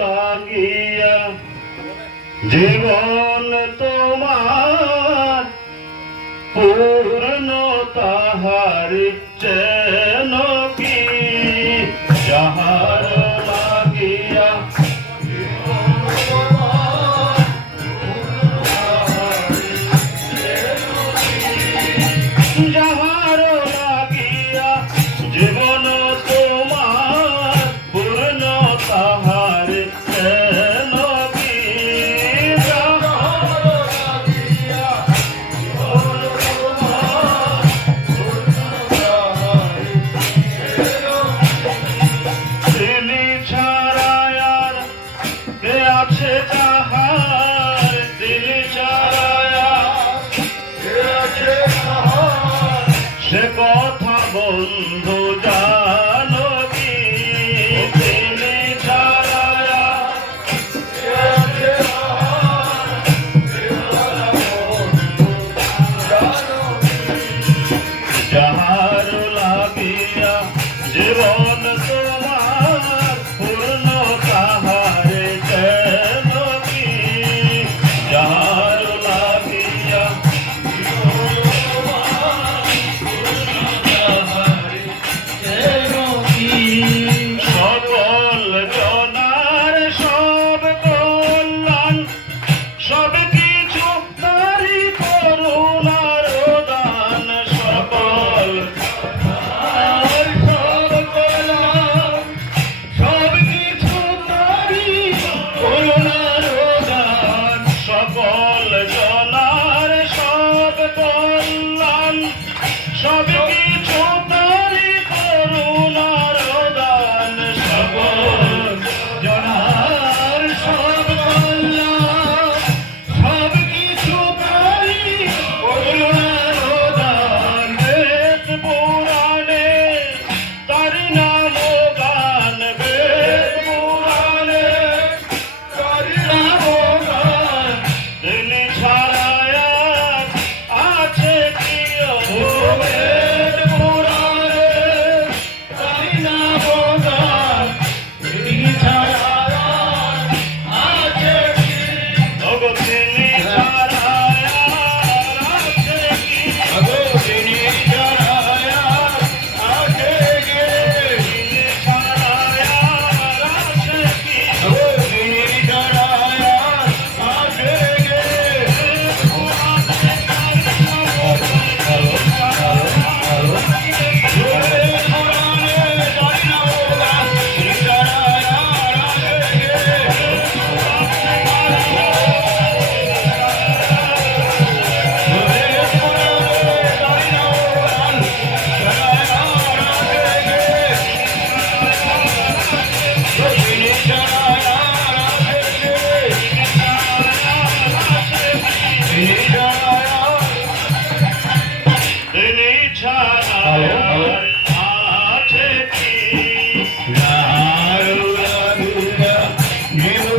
লাগিয়া জীবন তোমার পূর্ণ তাহার চেন কি যাহার লাগিয়া যাহার লাগিয়া জীবন তোমার পূর্ণ তাহার চেন কি যাহার লাগিয়া জীবন তোমার পূর্ণ তাহার তিনি ছাড়া আর কে আছে তাহার তিনি ছাড়া কে আছে তাহার সে কথা বন্ধু জানো কি তিনি ছাড়া কে আছে তাহার সে কথা বন্ধু জানো কি যাহার লাগিয়া জীবন তোমার পূর্ণ তাহার চেন কি যাহার লাগিয়া জীবন তোমার পূর্ণ তাহার চেন কি সকল জনার সব কল্যাণ সব কিছু তারি করুণার দান সকল জনার সব কল্যাণ সব কিছু তারি করুণার দান সকল জনার সব কল্যাণ সব কিছু তারি করুণার দান সকল জনার সব কল্যাণ সব কিছু তারি করুণার দান বেদ পুরাণে তারি নাম গান বেদ পুরাণে তারি নাম গান তিনি ছাড়া আর আছে কি বেদ পুরাণে তারি নাম গান তিনি ছাড়া আর আছে কি তিনি ছাড়া আর আছে কি তিনি ছাড়া আর আছে গে তিনি ছাড়া আর আছে কি তিনি ছাড়া আর আছে গে তিনি ছাড়া আর আছে কি যাহার লাগিয়া জীবন